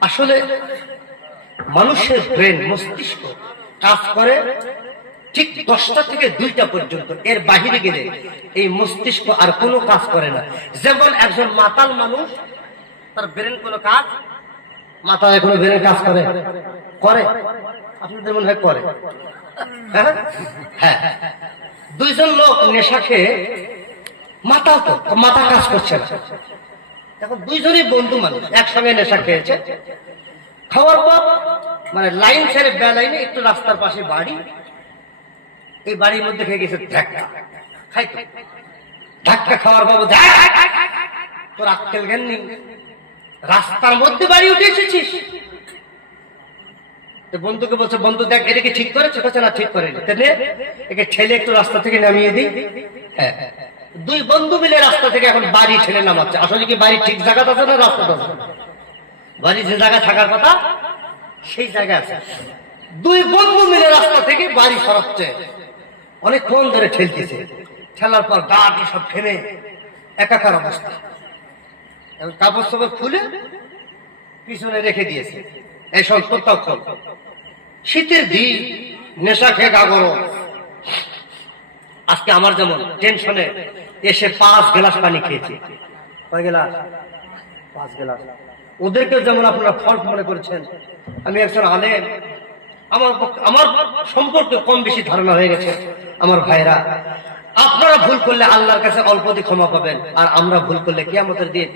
আসলে মানুষের ব্রেন মস্তিষ্ক কাজ করে ঠিক দশটা থেকে দুইটা পর্যন্ত, এর বাহিরে গেলে এই মস্তিষ্ক আর কোনো কাজ করে না। যেমন একজন মাতাল মানুষ, তার ব্রেন কোনো কাজ মাথায় কোনো ব্রেন কাজ করে? করে। আপনাদের মনে হয় করে? হ্যাঁ? হ্যাঁ। দুইজন লোক নেশা খেয়ে মাতাল তো, মাথা কাজ করছে না। এখন দুইজনই বন্ধু মানুষ, একসঙ্গে নেশা খেয়েছে। খাওয়ার পর মানে লাইন ছেড়ে বেলাইনে একটু রাস্তার পাশে বাড়ি, এই বাড়ির মধ্যে খেয়ে গেছে ধাক্কা। খাইতে ধাক্কা খাওয়ার বাবু তোর আক্কেল জ্ঞান নেই রাস্তার মধ্যে বাড়ি উঠে এসেছিস? বন্ধুকে বলছে, বন্ধু, দেখ, এটাকে ঠিক করেছে? না, ঠিক করেনি। একে ঠেলে একটু রাস্তা থেকে নামিয়ে দিই। হ্যাঁ। দুই বন্ধু মিলে রাস্তা থেকে এখন বাড়ি ঠেলে নামাচ্ছে। আসলে কি বাড়ি ঠিক জায়গাতে আছে না রাস্তাতে আছে? বাড়ি যে জায়গায় থাকার কথা, সেই জায়গায় আছে। দুই বন্ধু মিলে রাস্তা থেকে বাড়ি সরাচ্ছে। অনেকক্ষণ ধরে ঠেলতেছে। ঠেলার পর গাটি সব ফেলে। একাকার অবস্থা। এবং কাপড় সাপড় খুলে পিছনে রেখে দিয়েছে। এই সব শীতের দিন নেশা খেয়ে গা আজকে আমার যেমন টেনশনে এসে পাঁচ গ্লাস পানি খেয়েছি। কয় গ্লাস? পাঁচ গ্লাস। ওদেরকে যেমন আপনারা ফল্ট মনে করেছেন, আমি একজন আলেম, আমার আমার সম্পর্কে কম বেশি ধারণা হয়ে গেছে, আমার ভাইরা আপনারা ভুল করলে আল্লাহর কাছে অল্পতে ক্ষমা পাবেন, আর আমরা ভুল করলে কিয়ামতের দিন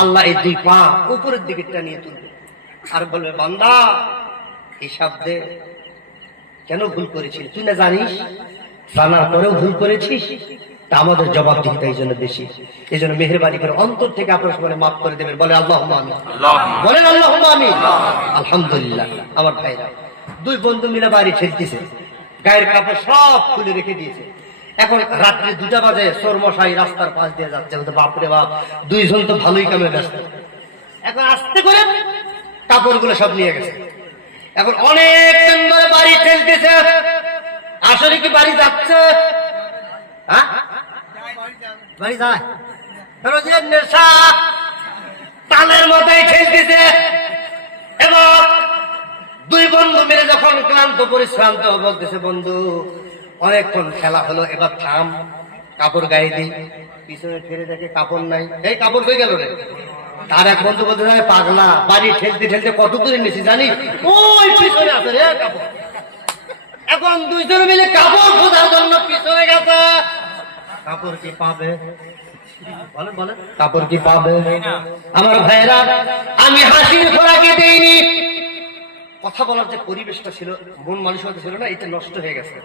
আল্লাহ এই দুই পা উপরের দিকে টানিয়ে তুলবে। আর বলবে, বান্দা, হিসাব দে। কেন ভুল করেছিস? তুই না জানিস? জানার পরেও ভুল করেছিস? আমাদের জবাব দিতে এই জন্য বেশি। এই জন্য মেহরবানি করে অন্তর থেকে আপনার সবাই মাফ করে দেবেন। বলে আল্লাহ আমি বলেন আল্লাহ আমি আলহামদুলিল্লাহ আমার ভাইরা। দুই বন্ধু মিলে বাড়ি ঠেলতেছে গায়ের কাপড় সব খুলে রেখে দিয়েছে। এখন রাত্রি দুটা বাজে সোর মশাই রাস্তার পাশ দিয়ে যাচ্ছে। বাপরে বাপ দুইজন তো ভালোই কামে ব্যস্ত। এখন আস্তে করে কাপড়গুলো সব নিয়ে গেছে। এখন অনেক বাড়ি ঠেলতেছে আসলে কি বাড়ি যাচ্ছে? হ্যাঁ? দুই বন্ধু মিলে যখন ক্লান্ত, পরিশ্রান্ত অনেকক্ষণ খেলা হলো, এবার থাম, কাপড় গায়ে দিই। পিছনে ফিরে দেখে কাপড় নাই। এই কাপড় কই গেল রে? তার এক বন্ধু বলতে পাগলা, বাড়ি ঠেলতে ঠেলতে কত দূরে নিয়েছি জানি ওই পিছনে আছে রে কাপড়। এখন দুইজন মিলে কাপড় গেছে কাপড় কি পাবে? বলেন বলেন। কাপড় কি পাবে? আমার ভাইরা আমি হাসির খোরাকি দেইনি। কথা বলার যে পরিবেশটা ছিল মন মানসিকতা ছিল না এটা নষ্ট হয়ে গেছে।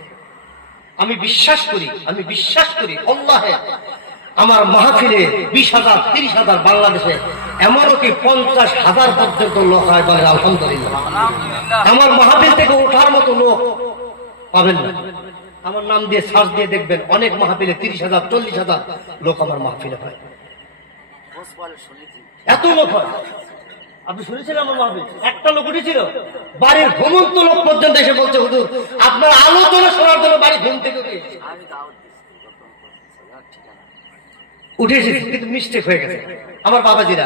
আমি বিশ্বাস করি আমি বিশ্বাস করি অল্লাহে আমার মাহফিলে বিশ হাজার তিরিশ হাজার বাংলাদেশে এমনও কি পঞ্চাশ হাজার পর্যন্ত লোক হয় বলে আলহামদুলিল্লাহ। আমার মাহফিল থেকে ওঠার মতো লোক পাবেন না। আমার নাম দিয়ে সার্চ দিয়ে দেখবেন, অনেক মাহফিলে তিরিশ হাজার, চল্লিশ হাজার লোক আমার মাহফিলে হয়। এত লোক হয়। আপনি শুনেছেন আমার মাহফিল? একটা লোক উঠেছিল, বাড়ির ঘুমন্ত লোক পর্যন্ত এসে বলছে, হুজুর, আপনার আলোচনা শোনার জন্য বাড়ি ঘুম থেকে উঠে কিন্তু মিস্টেক হয়ে গেছে। আমার বাবাজিরা,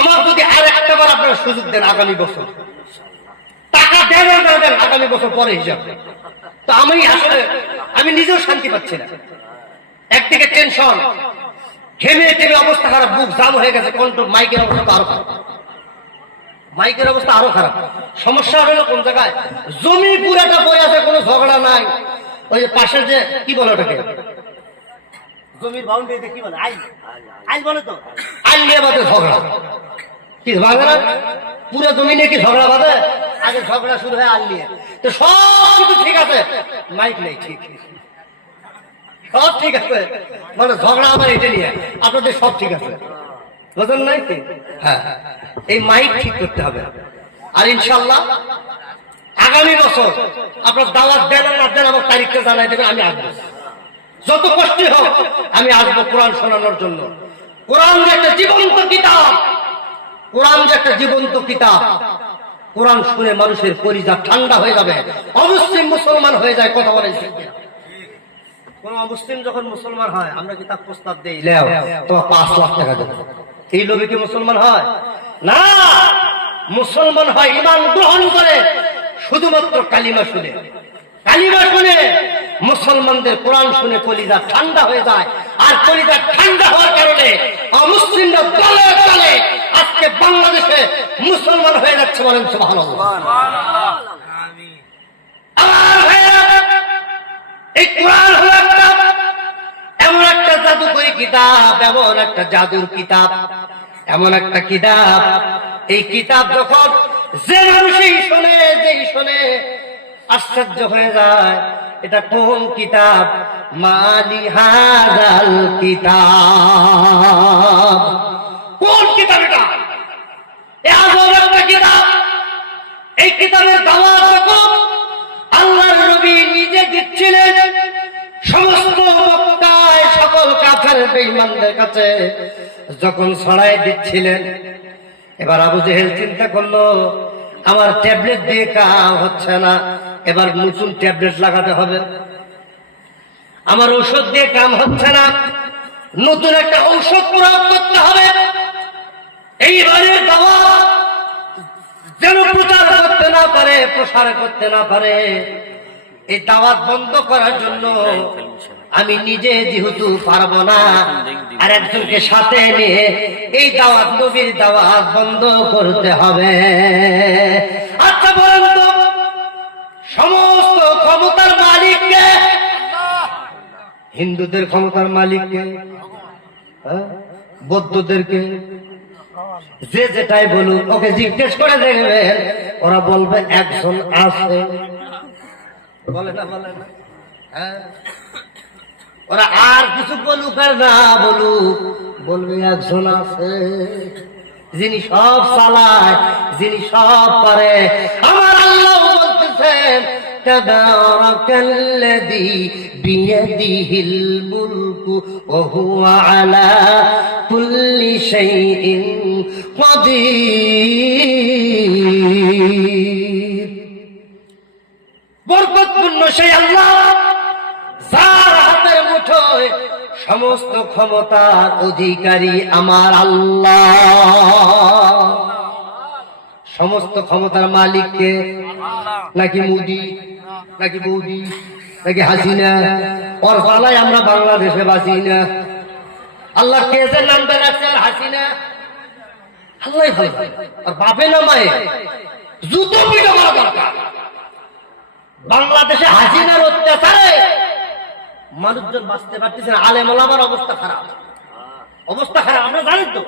আমার যদি আর একটা বার আপনারা সুযোগ দেন আগামী বছর, টাকা দেন আর দেন, আগামী বছর পরে হিসাব। তো আমি আসলে আমি নিজেও শান্তি পাচ্ছি না। একদিকে টেনশন ঘেমে টেমে অবস্থা খারাপ বুক জাম হয়ে গেছে কন্ট্রোল মাইকের অবস্থা তো আরও খারাপ। মাইকের অবস্থা আরও খারাপ। সমস্যা হলো কোন জায়গায়? জমি পুরাটা পড়ে আছে কোনো ঝগড়া নাই। ওই যে পাশের যে কি বলে ওটাকে? জমির বাউন্ডারিতে কি বলে? আইন আইন বলে তো। আইন নিয়ে বাদে ঝগড়া। কি না? পুরো জমি নিয়ে কি ঝগড়া বাঁধে? আগে ঝগড়া শুরু হয় নিয়ে। তো সব কিছু ঠিক আছে? মাইক নেই, ঠিক। সব ঠিক আছে। মানে ঝগড়া আমার এটা নিয়ে। আপনাদের সব ঠিক আছে। বুঝলেন নাই? কি? হ্যাঁ। এই মাইক ঠিক করতে হবে। আর ইনশাল্লাহ আগামী বছর আপনার দাওয়াত দেন আর না দেন আমার তারিখটা জানাই দেবেন, আমি আসব। যত কষ্টই হোক, আমি আসব কোরআন শোনানোর জন্য। কোরআন যে একটা জীবন্ত কিতাব। কোরআন যে একটা জীবন্ত কিতাব। কোরআন শুনে মানুষের পরিজা ঠান্ডা হয়ে যাবে। অবশ্যই মুসলমান হয়ে যায় কথা বলে কোন? যখন মুসলমান হয় আমরা কি তার প্রস্তাব দিই? তোমার পাঁচ লাখ টাকা দেবো। এই লোভে কি মুসলমান হয়? না! মুসলমান হয় ইমান গ্রহণ করে শুধুমাত্র কালিমা শুনে। কালিমা শুনে মুসলমানদের কোরআন শুনে কলিজা ঠান্ডা হয়ে যায়। আর কলিজা ঠান্ডা হওয়ার কারণে অমুসলিমরা দলে দলে আজকে বাংলাদেশে মুসলমান হয়ে যাচ্ছে বলেন আমার এই একটা এমন একটা জাদুকরি কিতাব, এমন একটা জাদুর কিতাব, এমন একটা কিতাব। এই কিতাব যখন যে মানুষই শোনে, যেই শোনে, আশ্চর্য হয়ে যায়, এটা কোন কিতাব? মালি হাজাল কিতাব। কোন কিতাব এটা আজব একটা কিতাব। এই কিতাবের দাওয়াত যখন আল্লাহর নবী নিজে দিচ্ছিলেন সমস্ত মক্কায় সকল কাফের বেঈমানদের কাছে যখন ছড়াই দিচ্ছিলেন। এবার আবু জেহেল চিন্তা করল, আমার ট্যাবলেট দিয়ে কাম হচ্ছে না, এবার নতুন ট্যাবলেট লাগাতে হবে। আমার ঔষধ দিয়ে কাম হচ্ছে না, নতুন একটা ঔষধ প্রয়োগ করতে হবে। এইবারে দাওয়াত যেন প্রচার করতে না পারে, প্রসার করতে না পারে, এই দাওয়াত বন্ধ করার জন্য আমি নিজে যেহেতু পারব না, আর একজনকে সাথে নিয়ে এই দাওয়াত, নবীর দাওয়াত বন্ধ করতে হবে আচ্ছা বলেন তো, সমস্ত ক্ষমতার মালিককে, হিন্দুদের ক্ষমতার মালিককে হ্যাঁ? বৌদ্ধদেরকে যে যেটাই বলুক, ওকে জিজ্ঞেস করে দেখবেন ওরা বলবে, একজন আছে। হ্যাঁ? ওরা আর কিছু বলুক আর না বলুক, বলবে, একজন আছে। যিনি সব চালায়, যিনি সব পারে, আমার আল্লাহ বলতেছেন تبارك الذي بيده الملك وهو على كل شيء قدير বরকতপূর্ণ সেই আল্লাহ যার হাতের মুঠোয় সমস্ত ক্ষমতার অধিকারী আমার আল্লাহ সমস্ত ক্ষমতার মালিককে, নাকি মোদি, নাকি বৌদি, নাকি হাসিনা ওর আমরা বাংলাদেশে বাঁচি না। আল্লাহ কে যে নামটা রাখছেন হাসিনা? না মায়ে জুতো বাংলাদেশে অত্যাচারে বাঁচতে পারতেছে না। অবস্থা খারাপ। অবস্থা খারাপ আপনারা জানেন তো।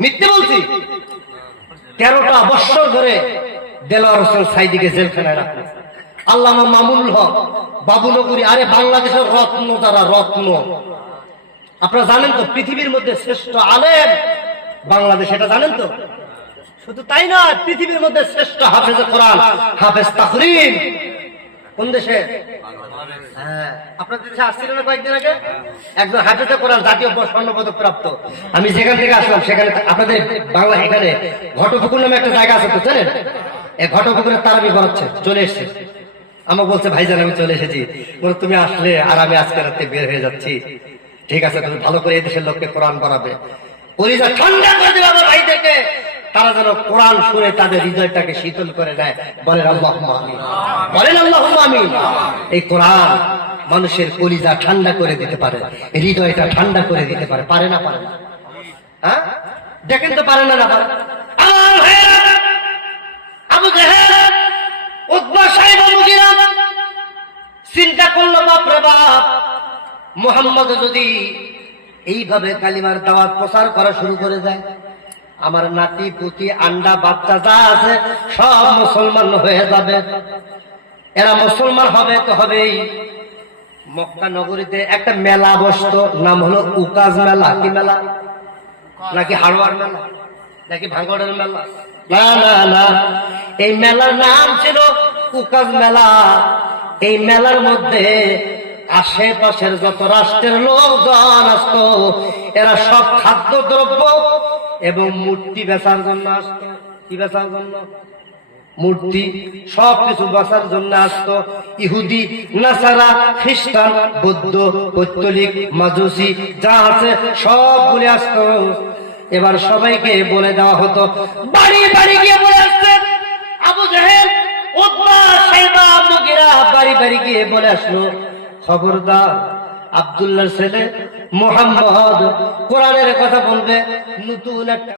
মিথ্যে বলছি। তেরোটা বৎসর ধরে দেলোয়ার হোসেন সাইদিকে জেলখানায় রাখল আল্লামা মামুল হক বাবুনগরী আরে বাংলাদেশের রত্ন তারা রত্ন। আপনারা জানেন তো, পৃথিবীর মধ্যে শ্রেষ্ঠ আলেম বাংলাদেশ, এটা জানেন তো? শুধু তাই না পৃথিবীর মধ্যে শ্রেষ্ঠ হাফেজ কোরআন, হাফেজ তাকরিম। কোন দেশে? হ্যাঁ, আপনাদের দেশে আসছিল কয়েকদিন আগে? একজন হাফেজে কোরআন জাতীয় স্বর্ণ পদক প্রাপ্ত। আমি যেখান থেকে আসলাম সেখানে আপনাদের বাংলা এখানে ঘটপুকুর নামে একটা জায়গা আছে তো জানেন? এই ঘটপুকুরের তারাবি পড়াচ্ছে চলে এসছে। আমাকে বলছে ভাইজান আমি চলে এসেছি। বলে তুমি আসলে আর আমি আজকে রাতে বের হয়ে যাচ্ছি। ঠিক আছে তুমি ভালো করে এই দেশের লোককে কোরআন পড়াবে পরিচয় ঠান্ডা করে দেবে আমার ভাইদেরকে। তারা যেন কোরআন শুনে তাদের হৃদয়টাকে শীতল করে দেয় বলেন আল্লাহ আমিন। বলেন আল্লাহ আমিন। এই কোরআন মানুষের কলিজা ঠান্ডা করে দিতে পারে, হৃদয়টা ঠান্ডা করে দিতে পারে। পারে না পারে না? হ্যাঁ? দেখেন তো পারে না পারে চিন্তা করল বাপ, মোহাম্মদ যদি এইভাবে কালিমার দাওয়াত প্রচার করা শুরু করে দেয় আমার নাতি, পুতি, আন্ডা, বাচ্চা যা আছে, সব মুসলমান হয়ে যাবে। এরা মুসলমান হবে তো হবেই। মক্কা নগরীতে একটা মেলা বসত, নাম হলো উকাজ মেলা। কি মেলা? নাকি হাড়োয়ার মেলা? নাকি ভাঙড়ের মেলা? না না না। এই মেলার নাম ছিল উকাজ মেলা। এই মেলার মধ্যে আশেপাশের যত রাষ্ট্রের লোকজন আসতো, এরা সব খাদ্য দ্রব্য এবং মূর্তি বেচার জন্য আসত। কি বেচার জন্য? মূর্তি, সব কিছু বাঁচার জন্য আসতো। ইহুদি, নাসারা, খ্রিস্টান, বৌদ্ধ, পৈতলিক, মাজুসি, যা আছে সব সবগুলি আসতো। এবার সবাইকে বলে দেওয়া হতো, বাড়ি বাড়ি গিয়ে বলে আসছে, আবু মুগিরা বাড়ি বাড়ি গিয়ে বলে আসলো, খবরদার আব্দুল্লাহর ছেলে মোহাম্মদ। কোরআনের কথা বলবে নতুন একটা